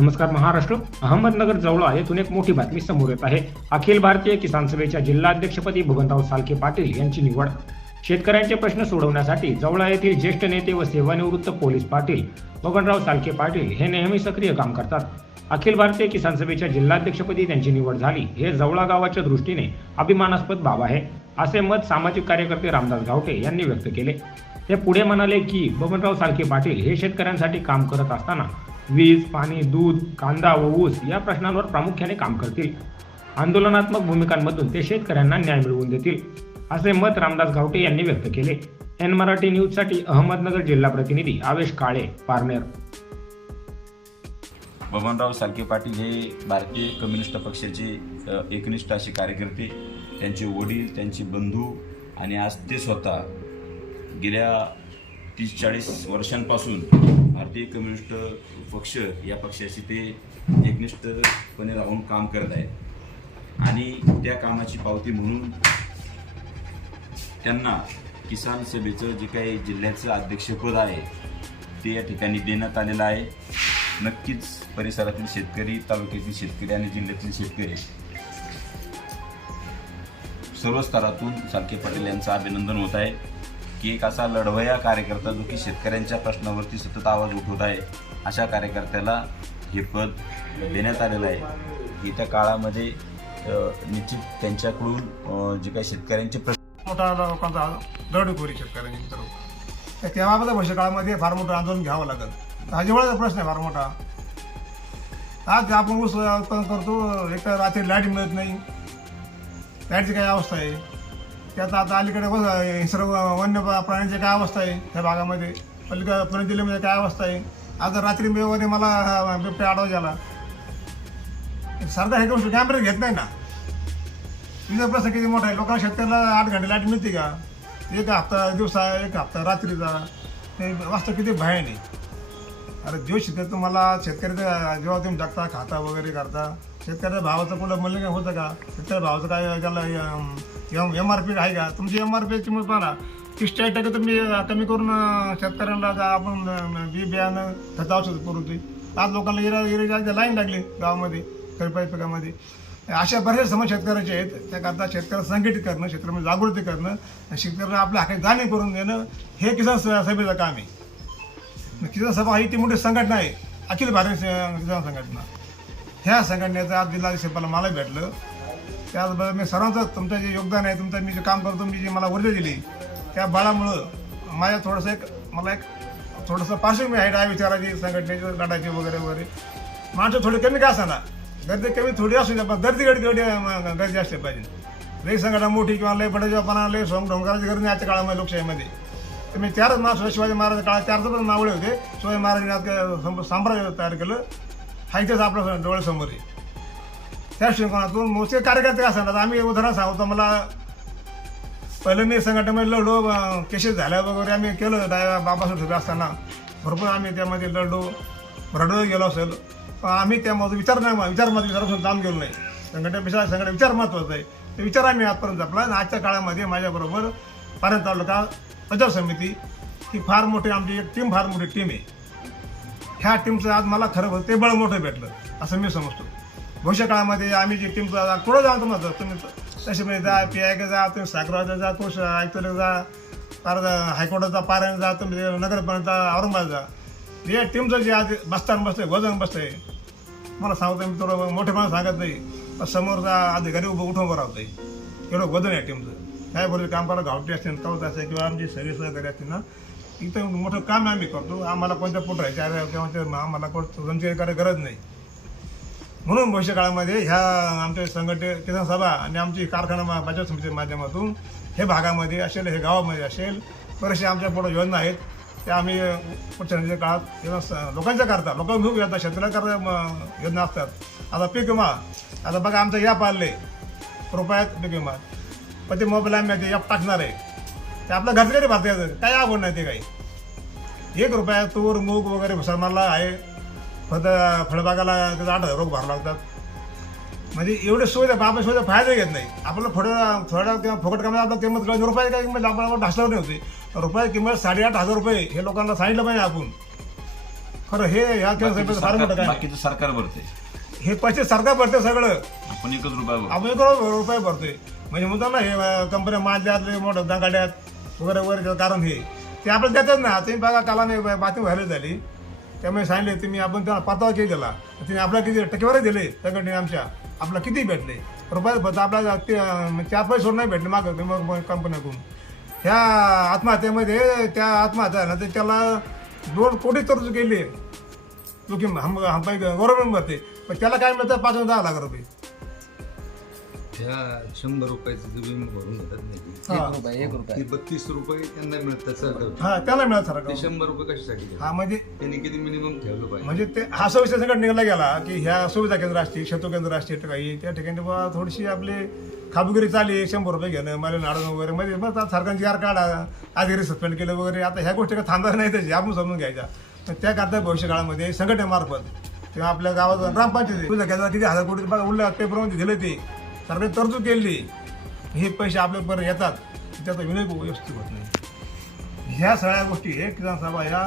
नमस्कार महाराष्ट्र. अहमदनगर जवळा येथून एक मोठी बातमी समोर येत आहे. अखिल भारतीय किसान सभेच्या जिल्हाध्यक्षपदी भगवंतराव सालके पाटील यांची निवड. शेतकऱ्यांचे प्रश्न सोडवण्यासाठी जवळा येथील ज्येष्ठ नेते व सेवानिवृत्त पोलीस पाटील बबनराव सालके पाटील हे नेहमी सक्रिय काम करतात. अखिल भारतीय किसान सभेच्या जिल्हाध्यक्षपदी त्यांची निवड झाली. हे जवळा गावाच्या दृष्टीने अभिमानास्पद बाब आहे असे मत सामाजिक कार्यकर्ते रामदास गावटे यांनी व्यक्त केले. ते पुढे म्हणाले की बबनराव सालके पाटील हे शेतकऱ्यांसाठी काम करत असताना वीज पाणी दूध कांदा व ऊस या प्रश्नांवर प्रामुख्याने काम करतील. आंदोलनात्मक भूमिकांमधून ते शेतकऱ्यांना न्याय मिळवून देतील असे मत रामदास गावटे यांनी व्यक्त केले. एन मराठी न्यूजसाठी अहमदनगर जिल्हा प्रतिनिधी आवेश काळे पारनेर. बबनराव सालके पाटील हे भारतीय कम्युनिस्ट पक्षाचे एकनिष्ठ असे कार्यकर्ते. त्यांचे वडील त्यांचे बंधू आणि आज ते स्वतः गेल्या तीस चाळीस वर्षांपासून भारतीय कम्युनिस्ट पक्ष या पक्षाशी ते एकनिष्ठपणे राहून काम करत आहेत. आणि त्या कामाची पावती म्हणून त्यांना किसान सभेचं जे काही जिल्ह्याचं अध्यक्षपद आहे ते या ठिकाणी देण्यात आलेलं आहे. नक्कीच परिसरातील शेतकरी तालुक्यातील शेतकरी आणि जिल्ह्यातील शेतकरी सर्व स्तरातून सालके पाटील यांचं अभिनंदन होत आहे. की एक असा लढवया कार्यकर्ता जो की शेतकऱ्यांच्या प्रश्नावरती सतत आवाज उठवत आहे अशा कार्यकर्त्याला हे पद देण्यात आलेलं आहे. येत्या काळामध्ये निश्चित त्यांच्याकडून जे काही शेतकऱ्यांचे प्रश्न मोठा लोकांचा दडखोरी शेतकऱ्यांची मित्र तर तेव्हा भविष्य काळामध्ये फार मोठं आंदोलन घ्यावं लागेल. हा जेवढाचा प्रश्न आहे फार मोठा. आज आपण ऊस उत्पादन करतो एक तर रात्री लाइट मिळत नाही. लाईटची काय अवस्था आहे. त्यात आता अलीकडे हे सर्व वन्य प्राण्यांची काय अवस्था आहे त्या भागामध्ये? पलीकडे पुणे जिल्ह्यामध्ये काय अवस्था आहे? आज रात्री वगैरे मला बिबट्या आढावा झाला सरकार हे गोष्ट कॅमेरे घेत नाही ना? तिचा प्रश्न किती मोठा आहे? लोकांना शेतकऱ्याला आठ घंटे लाइट मिळते का? एक हप्ता दिवसा एक हप्ता रात्रीचा. ते वास्तव किती भयान आहे. अरे जो शेतकरी तुम्हाला शेतकऱ्याचा जेव्हा तुम्ही टाकता खाता वगैरे करता शेतकऱ्याच्या भावाचं कुठं मूल्य काय होतं का? शेतकऱ्या भावाचं काय त्याला एम एम आर पी आहे का? तुमची एम आर पीची मग पाहा तीस चाळीस टक्के तुम्ही कमी करून शेतकऱ्यांना जा- आपण बी बियाणं खत औषध पुरवतोय. आज लोकांना इरा इरा लाईन लागली गावामध्ये खरीपाई पिकामध्ये. अशा बऱ्याच समज शेतकऱ्याचे आहेत त्याकरता शेतकऱ्याला संघटित करणं शेतकऱ्यामध्ये जागृती करणं शेतकऱ्यांना आपल्या हातात जाणीव करून देणं हे किसान सभेचं काम आहे. किसान सभा ही ती मोठी संघटना आहे. अखिल भारतीय किसान संघटना. ह्या संघटनेचं आज जिल्हाधिक्षकाला मला भेटलं. त्याचबरोबर मी सर्वांचं तुमचं जे योगदान आहे तुमचं मी जे काम करतो मी जी मला ऊर्जा दिली त्या बाळामुळं माझ्या थोडंसं एक मला एक थोडंसं पार्श्वभूमी आहे डाय विचाराची संघटनेची गटाची वगैरे वगैरे. माणसं थोडी कमी का असताना गर्दी कमी थोडी असू द्या पण गर्दी गडी गर्दी गर्दी असली पाहिजे. लई संघटना मोठी किंवा लय बडेजापणा लय सोम ढोंगराची गरज नाही आजच्या काळामध्ये लोकशाहीमध्ये. तर मी चारच महाराज शिवाजी महाराज काळात चारच पण मावळे होते. शिवाजी महाराजांनी आज सं- साम्राज्य तयार केलं. हा इथेच आपल्या डोळ्यासमोर आहे. त्या दृष्टिकोनातून मोठे कार्यकर्ते का सांगतात आम्ही उदाहरण सांगतो. मला पहिलं मी संघटनेमध्ये लढलो केसेस झाल्या वगैरे आम्ही केलं. डाय बाबासाहेब उभे असताना भरपूर आम्ही त्यामध्ये लढलो रडलो गेलो असेल. आम्ही त्यामध्ये विचार नाही विचार मत विचारापासून गेलो नाही. संघटनेपेक्षा संघटना विचार महत्त्वाचा आहे. ते विचार आम्ही आजपर्यंत जपला आणि आजच्या काळामध्ये माझ्याबरोबर पारण तालुका प्रचार समिती ही फार मोठी आमची एक टीम फार मोठी टीम आहे. ह्या टीमचं आज मला खरं ते बळ मोठं भेटलं असं मी समजतो. भविष्य काळामध्ये आम्ही जी टीम पुढं जा तुम्हाला तुम्ही तसे जा पी आय जा तुम्ही साखरवाजा जा कोश आयुक्तला जा परत हायकोर्टात जा पारायण जा तुम्ही नगरपर्यंत औरंगाबाद जा या टीमचं जे आज बसताना बसतंय वजन बसतंय मला सांगतो मी थोडं मोठेपणा सांगत नाही जा समोरचा अधिकारी उभं उठून उभं राहतोय एवढं वजन आहे टीमचं काय बरोबर काम करा गावठी असतील कवत असेल किंवा आमची सगळे वगैरे असतील ना इथं मोठं काम आम्ही करतो आम्हाला कोणत्या पोट राहायचे किंवा आम्हाला कोणतं करायची गरज नाही म्हणून भविष्य काळामध्ये ह्या आमच्या संघटने किसान सभा आणि आमची कारखाना मा- बचत समितीच्या माध्यमातून हे भागामध्ये असेल हे गावामध्ये असेल बरेचसे आमच्या पुढे योजना आहेत. त्या आम्ही पुढच्या काळात योजना लोकांच्या करता लोकांमुख योजना शेतकऱ्या करता योजना असतात. आता पीक विमा आता बघा आमचं या पाळले रुपयात पीक विमा. पण ते मोबाईल आम्ही ते टाकणार आहे. ते आपलं घरचे कधी भरता येतं काय आवड नाही ते काही. एक रुपया तूर मूग वगैरे मुसलमानला आहे. फक्त फळबागाला त्याचा आठ हजार रोग भरावं लागतात. म्हणजे एवढे सुविधा आपण सुविधा फायदा घेत नाही. आपल्याला थोडं थोडा किंवा फुकट कामाला आपलं किंमत कळत रुपये काय किंमत? आपल्याला ढासल्यावर नाही होते रुपये किंमत साडेआठ हजार रुपये हे लोकांना सांगितलं पाहिजे आपण. खरं हे सरकारचं फार मोठं काय? सरकार भरते हे पैसे सरकार भरते सगळं. आपण एकच रुपया भरतो. आपण करोड रुपये भरतोय. म्हणजे म्हणतो ना हे कंपन्या मांडल्यात मोठं दंगाड्यात वगैरे वगैरे त्याचं कारण हे. ते आपल्याला देतात ना. तुम्ही बघा काला नाही बातमी व्हायला झाली. त्यामुळे सांगितले तुम्ही आपण त्याला परतावा किती दिला. तिने आपल्याला किती टक्केवारी दिले? संघटने आमच्या. आपल्याला किती भेटले? रुपयात फक्त आपल्याला ते, चार पैसे सोड नाही भेटले मागं मग कंपन्याकडून ह्या आत्महत्येमध्ये त्या आत्महत्या ना ते त्याला दोन कोटी तरतूद केली. जोखीम हम हम गव्हर्नमेंट भरते पण त्याला काय मिळतं? पाच हजार दहा लाख रुपये. शंभर रुपयाचं जे विमा भरून घेतात हा. नाही रुपये एक रुपये. ते बत्तीस रुपये त्यांना मिळतात हा त्याला सर ते शंभर रुपये कशासाठी घेतात? हा म्हणजे त्यांनी किती मिनिमम ठेवलं पाहिजे? म्हणजे ते हा विषय सगळं निघाला गेला की ह्या सुविधा केंद्र असतील शेतू केंद्र असतील काही त्या ठिकाणी बा थोडीशी आपली खाबगिरी चालली शंभर रुपये घेणं मला नाडून वगैरे. म्हणजे मग आता सरकारची यार काढा अधिकारी सस्पेंड केलं वगैरे. आता ह्या गोष्टी काही थांबणार नाही त्याची आपण समजून घ्यायच्या. तर त्या करता भविष्यकाळामध्ये संघटनेमार्फत किंवा आपल्या गावात ग्रामपंचायत सुविधा केंद्र किती हजार कोटी बघा उल्लेख पेपरमध्ये दिले ते. सरकारने तरतूद केली हे पैसे आपल्यापर्यंत येतात. त्याचा विनय व्यवस्थित होत नाही. ह्या सगळ्या गोष्टी हे किसान सभा ह्या.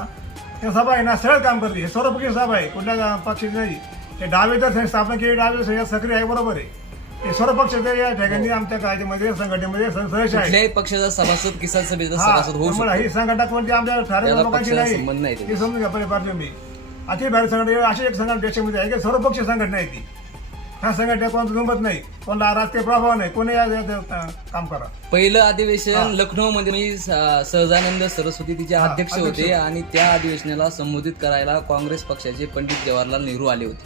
त्या सभा आहे ना सरळ काम करते. हे सर्वपक्षीय सभा आहे कुठल्या पक्षाची नाही. हे डावे तर स्थापना केली डावे सक्रिय आहे बरोबर आहे. हे सर्व पक्ष या ठिकाणी आमच्या कायद्यामध्ये संघटनेमध्ये सदस्य आहे. पक्षाचा सभासद किसान सभेचा हा, सभासद होऊ ही संघटना कोणती? आमच्या ठराविक याला लोकांची नाही. हे समजून घ्या पहिले पाहिजे मी. अति भारत संघटना अशी एक संघटना देशामध्ये आहे की सर्वपक्षीय संघटना आहे ती. ह्या संघटना कोणाचं जमत नाही. कोणता राजकीय प्रभाव नाही. कोणी या- या- या- काम करा. पहिलं अधिवेशन लखनौ मध्ये मी स- सहजानंद सरस्वती तिचे अध्यक्ष होते आणि त्या अधिवेशनाला संबोधित करायला काँग्रेस पक्षाचे पंडित जवाहरलाल नेहरू आले होते.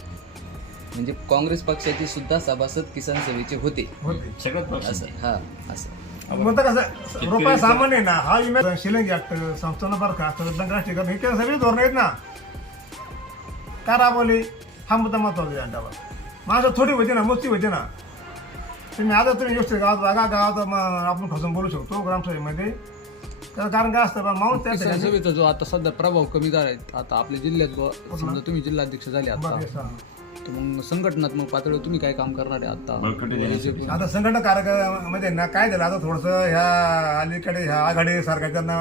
म्हणजे काँग्रेस पक्षाचे सुद्धा सभासद किसान सभेचे होते. होते. सगळ्यात पक्ष असं हा असं. म्हणतं कसं रुपये सामान्य आहे ना. हा इमेज शिलिंग ऍक्ट संस्थांना बरं का राष्ट्रीयकरण हे सगळी धोरण आहेत ना. काय राबवली? हा मुद्दा महत्त्वाचा आहे अंडावर माझं थोडी होती ना मुस्ती होती ना. तुम्ही आता तुम्ही व्यवस्थित गावात जागा गावात मग आपण खसून बोलू शकतो ग्रामसभेमध्ये. त्याचं कारण काय असतं बा माणूस त्या ठिकाणी जो आता सध्या प्रभाव कमी झाला आहे आता आपल्या जिल्ह्यात बुवा, समजा तुम्ही जिल्हाध्यक्ष झाले आता बरं, हा. तर मग संघटनात्मक पातळीवर तुम्ही काय काम करणार आहे आता. आता संघटना कार्यक्रमामध्ये ना काय झालं आता थोडंसं ह्या अलीकडे ह्या आघाडी सरकारच्या ना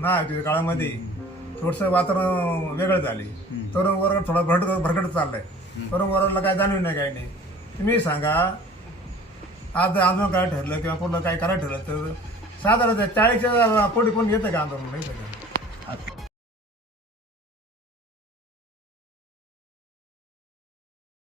महायुतीच्या काळामध्ये थोडंसं वातावरण वेगळं झाले. तरुण वर्ग थोडा भरकट भरकट चाललाय. तरुण वर्गाला काय जाणीव नाही काही नाही. तुम्ही सांगा आज आंदोलन काय ठरलं किंवा पुढलं काय करायला ठरलं तर साधारण चाळीसच्या पोटी कोण येतं का आंदोलन नाही येतं का?